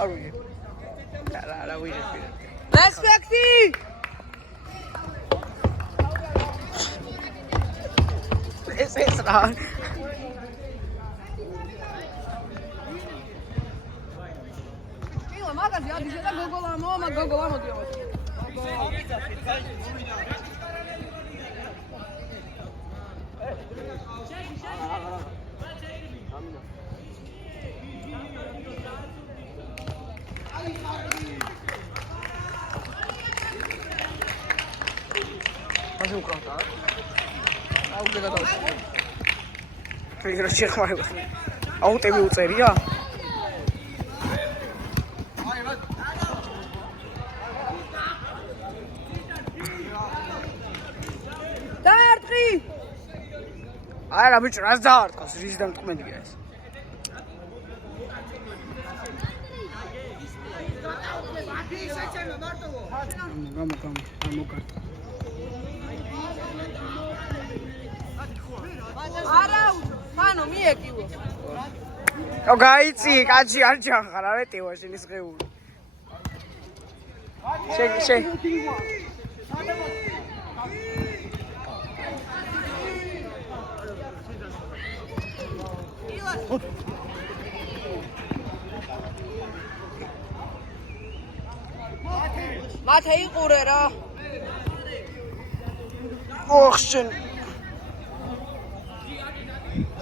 Arui. La we. Respecti! This is wrong. Mila, magaz ja diže da gogolamo, ma gogolamo dio. Mas eu canto. Au გადადა. ფიგრა შეხმარება. აუტები უწერია? დაარტყი! არა ბიჭო, რას დაარტყავს? რის დამტყმენია ეს? გამოგარტყა. არა, ხანო მიეკივო. ო გაიცი, კაცი არ ჯახარ, არა ტევა შენის ღეული. შე. მათე იყურე რა. ოხშენ.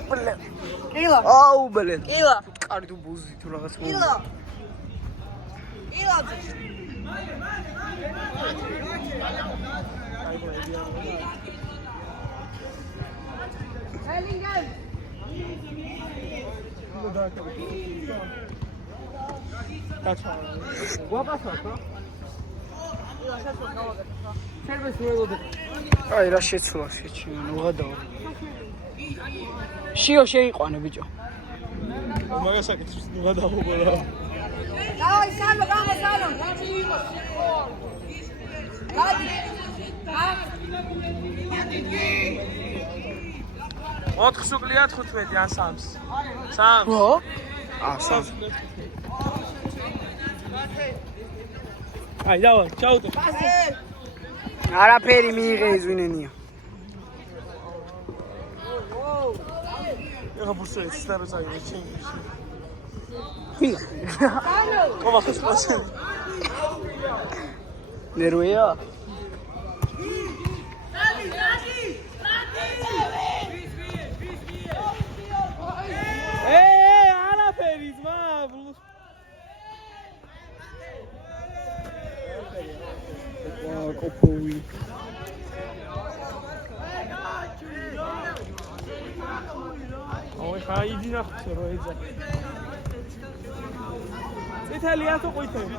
ბლე. კილა. აუ ბლე. კილა. კარი თუ ბუზი თუ რაღაც მო. კილა. კილა. ელინგენ. კაცა. გვაპასოთ რა? შერბეს მოელოდე. აი რა შეცვლა შეჩინა, უღადაო. შიო შეიყვანე ბიჭო. მაგას აკეთებს უღადაო რა. დავაი სალო, გამოსალო. გადი. ოთხს უკლია 15 ან 3-ს. 3. ხო? სამ. აი დავა, ჩაუტო. არაფერი მიიღე ზვინენია. ეხა ბურსოეთ სტაროცა იჩენ. ხია. ყომა ხოს. ნერვია? არაფერი ძმა. კოპოვი. ოი ხა იძინა ხო რო ეძა. იტალია თუ ყვითები.